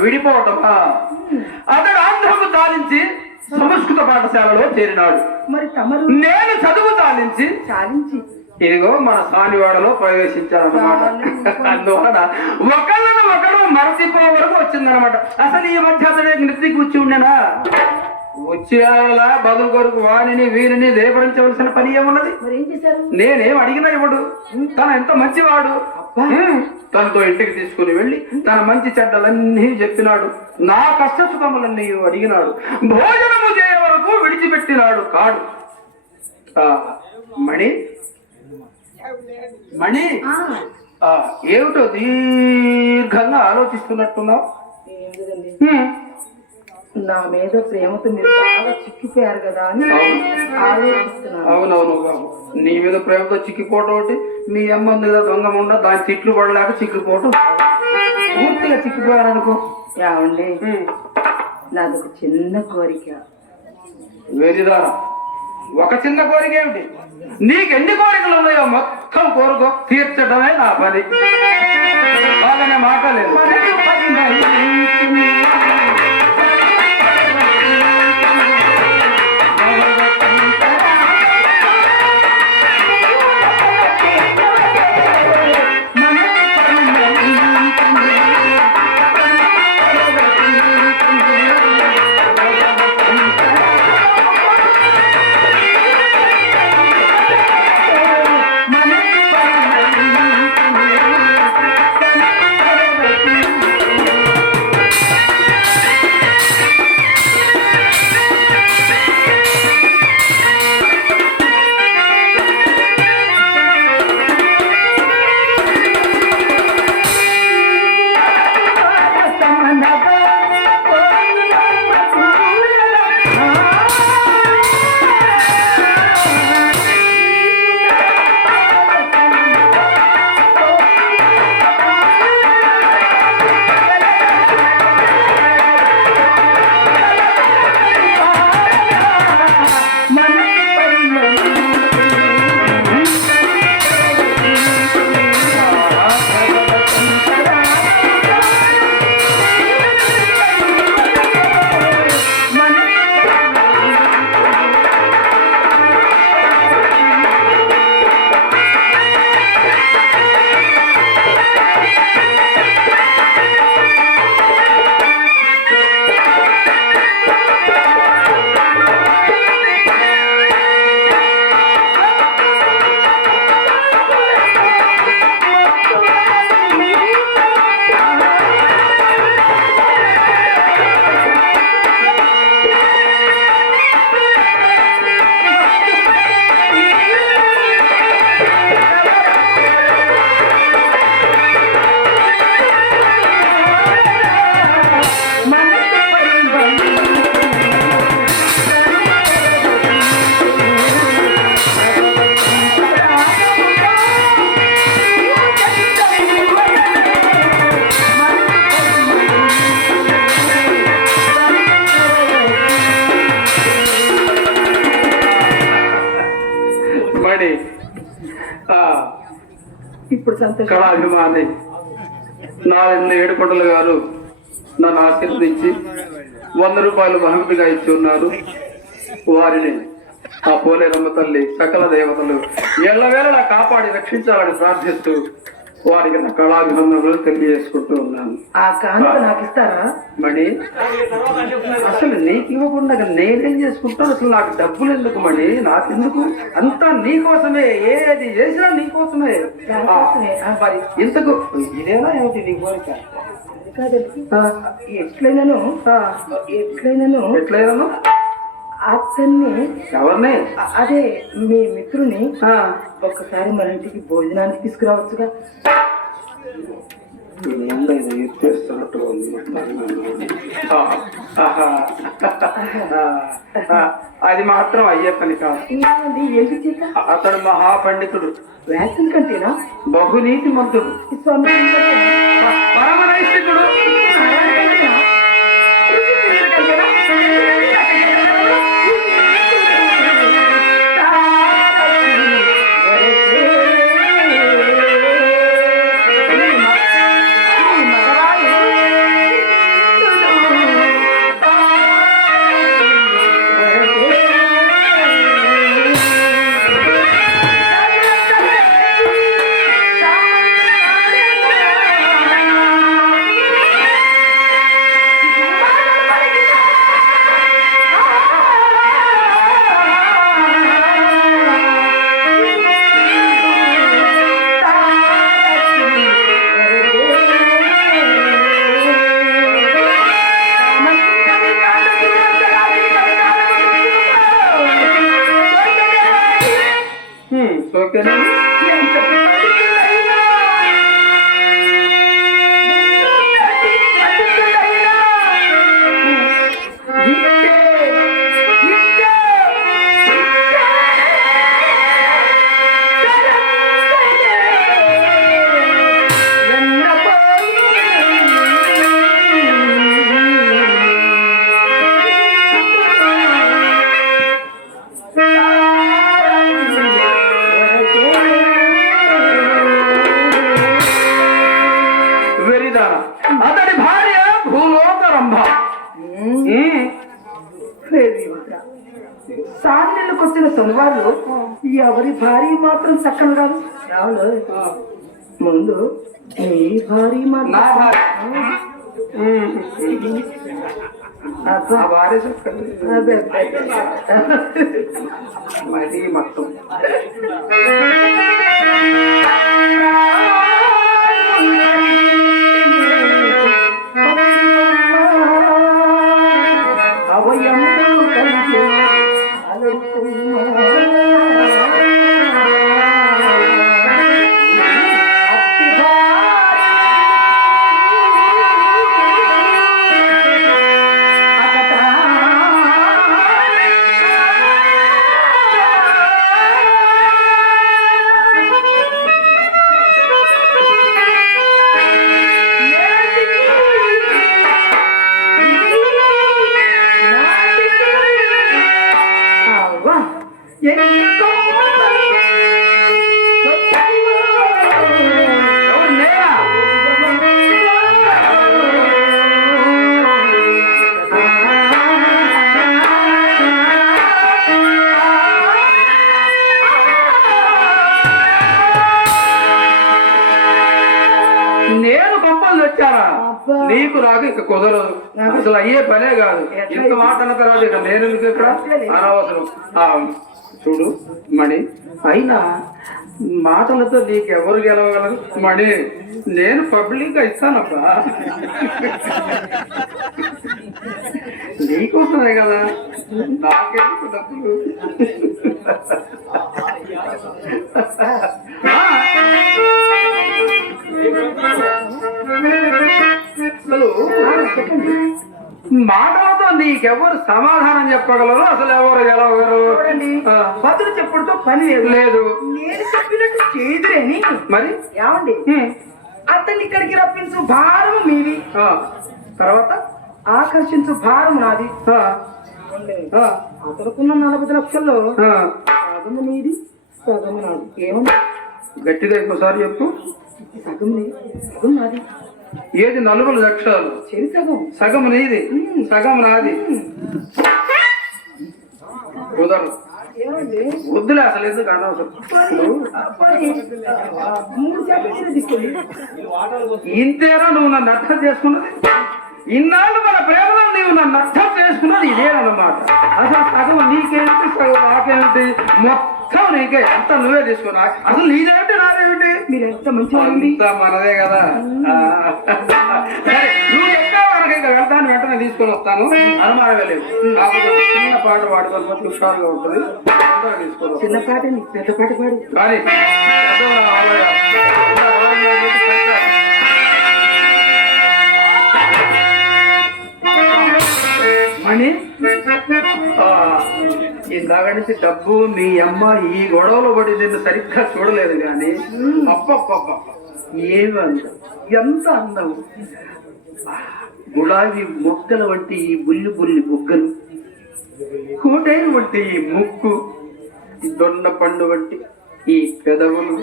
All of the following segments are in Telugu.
విడిపోవటమా? అతడు ఆంధ్రకు తాలించి సంస్కృత పాఠశాలలో చేరినాడు. మరి తమరు? నేను చదువు తాలించి ఇదిగో మన సానివాడలో ప్రవేశించారన్నమాట. అందువలన ఒకళ్ళు మరచిపో వరకు వచ్చిందనమాట. అసలు ఈ మధ్య అతడే నృత్యకి వచ్చి ఉండేనా? వచ్చేలా బదులు కొరకు వాణిని వీరిని దేవరించవలసిన పని ఏమున్నది? నేనేం అడిగినా ఇవ్వడు. తన ఎంత మంచివాడు. తనతో ఇంటికి తీసుకుని వెళ్ళి తన మంచి చెడ్డలన్నీ చెప్పినాడు. నా కష్ట సుఖములన్నీ అడిగినాడు. భోజనము చేయ వరకు విడిచిపెట్టినాడు కాడు. మణి మణి ఏమిటో దీర్ఘంగా ఆలోచిస్తున్నట్టున్నావు? నా మీద ప్రేమతో మీరు బాగా చిక్కిపోయారు కదా అని ఆలోచిస్తున్నాను. అవునవును బాబు, నీ మీద ప్రేమతో చిక్కిపోవటం ఒకటి, మీ అమ్మ మీద దొంగ ఉండ దాని తిట్లు పడలేక చిక్కిపోవటం, పూర్తిగా చిక్కిపోయారనుకో. ఏమండి, నాది ఒక చిన్న కోరిక. వేదిదారా, ఒక చిన్న కోరిక ఏమిటి? నీకెన్ని కోరికలు ఉన్నాయో మొత్తం కోరుకో, తీర్చడమే నా పని. బాగానే మాట్లాడలేదు. ఇప్పుడు కళాభిమాని నారాయణ ఏడుకొండల గారు నన్ను ఆశీర్వదించి 100 రూపాయలు బహుమతిగా ఇచ్చి ఉన్నారు. వారిని ఆ పోలేరమ్మ తల్లి సకల దేవతలు ఎల్లవేళలా కాపాడి రక్షించాలని ప్రార్థిస్తూ వారికి నా కళాభినందనలు తెలియజేసుకుంటూ ఉన్నాను. ఆ కానుక నాకు ఇస్తారా? మణి, అసలు నీకు ఇవ్వకుండా నేనేం చేసుకుంటాను? అసలు నాకు డబ్బులు ఎందుకు మణి? నాకెందుకు? అంతా నీకోసమే, ఏది చేసినా నీకోసమే. మరి ఇంతకు ఇదేనా ఏమిటి నీ కోరిక? ఎట్లయినాను అతన్ని, ఎవరిని? అదే మీ మిత్రుని ఒక్కసారి మన ఇంటికి భోజనానికి తీసుకురావచ్చుగా? అది మాత్రం అయ్యే పని కాదు. అతడు మహాపండితుడు. వ్యాసం కంటేనా? బహునీతి మంతుడు, పరమనైష్ఠికుడు. ఓకేనా? ఎంత పిచ్చిదైనా, ఇంతే, ఇంతే, వెరిదాన అతడి భార్య భూలోక రంభ. సాన్నెళ్ళకి వచ్చిన శనివారు ఎవరి భార్య మాత్రం చక్కని కాదు. రావులు ముందు నీ భార్య నా మాత్రం భార్య అబ్బా, ఆ భార్య చెప్పండి అదే మరీ మొత్తం అవయములు కలిసి నేను పంపలు తెచ్చారా? నీకు నాకు ఇక కుదరదు, అసలు అయ్యే పనే కాదు. ఇంత మాట అన్న తర్వాత ఇక నేను ఎందుకు ఇక్కడ అనవసరం. చూడు మణి, అయినా మాటలతో నీకెవరు గెలవగలరు మణి? నేను పబ్లిక్ గా ఇస్తానబ్బా, నీకోసమే కదా, నాకెందుకు డబ్బులు? అసలు మాటలతో నీకెవరు సమాధానం చెప్పగలరు? అసలు ఎవరు గెలవగలరు? బదులు చెప్పుడుతో పని లేదు. లేదు. నేను చెప్పినట్టు చేయదురేని మరి ఏమండి, అతన్ని ఇక్కడికి రప్పించు భారం మీది, తర్వాత ఆకర్షించు భారం నాది. అతనుకున్న 40 లక్షల్లో సగము నీది, సగము నాది. ఏమన్నా గట్టిగా ఇంకోసారి చెప్పు. సగం సగం నాది. ఏది 40 లక్షలు? చెరి సగం. సగం నీది, సగం నాది. కుదరదు, ఏమండి, వద్దులే, అసలు ఎందుకు అనవసరం. 3 శాతం తీసుకోండి. ఇంతేనా నువ్వు నన్ను అర్థం చేసుకున్నది? ఇన్నాళ్ళు మన ప్రేమలో నీవు నన్ను అర్థం చేసుకున్నది ఇదేనన్నమాట. అసలు సగం నీకేంటి, సగం నాకేంటి, మొత్తం నీకే, అంత నువ్వే తీసుకున్నా. అసలు నీదేమిటి నాదేమిటి? మీరు ఎంత మంచివారండి. అంతా మనదే కదా. సరే, నువ్వు చెప్పావు కనుక ఇంకా వెళ్తాను, వెంటనే తీసుకొని వస్తాను, అనుమానమే లేదు. కాకపోతే చిన్న పాట పాడుకొని పోతే హుషారుగా ఉంటుంది, తొందరగా తీసుకొని చిన్న పాట పెద్ద పాట పాడు. కానీ మణి, ఇందాక నుంచి డబ్బు మీ అమ్మ ఈ గొడవలో పడి నిన్ను సరిగ్గా చూడలేదు కానీ అప్పప్ప ఏమి అందం, ఎంత అందం. గులాబీ మొక్కల వంటి ఈ బుల్లి బుల్లి బుగ్గలు, కోటైన వంటి ఈ ముక్కు, దొండ పండు వంటి ఈ పెదవులు,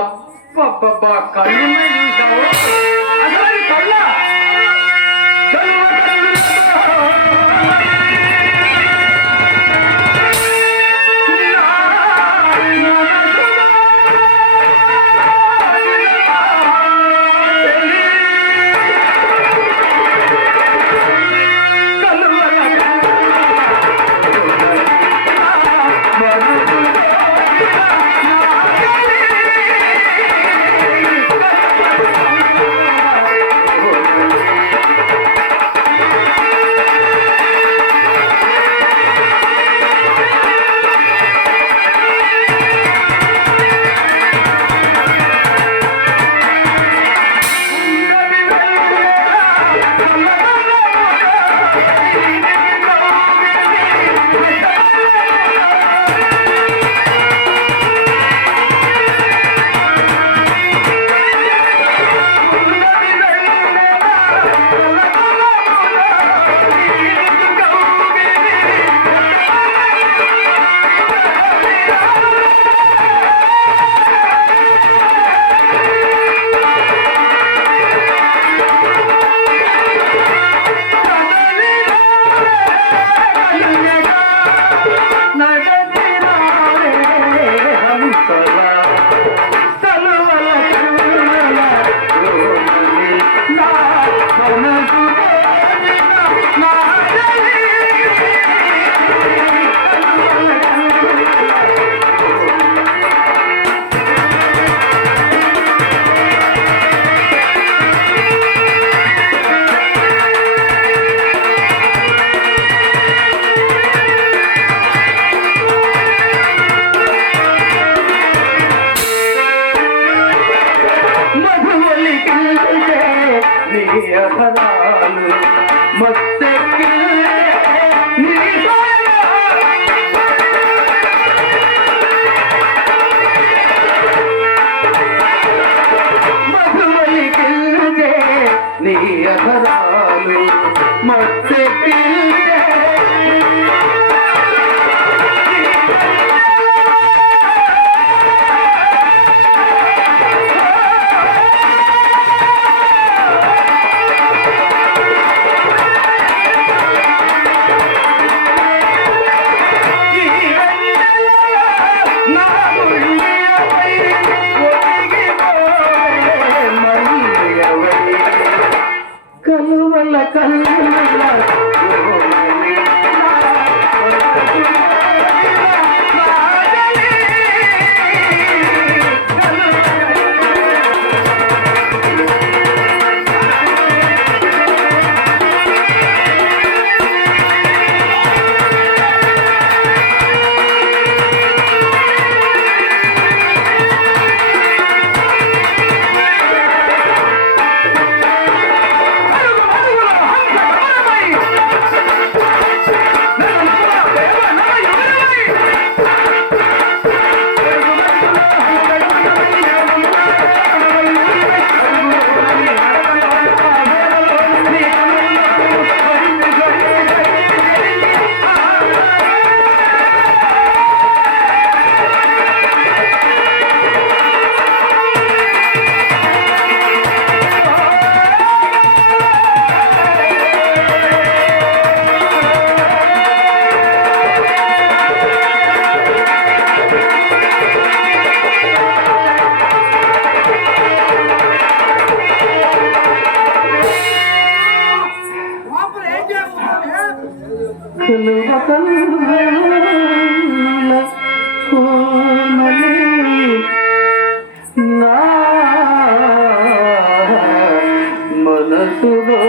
అప్పబ్బా కళ్ళున్నాయి చూసావు. అసలు ఈ కళ్ళ కన్నుల కోమలి నా మనసులో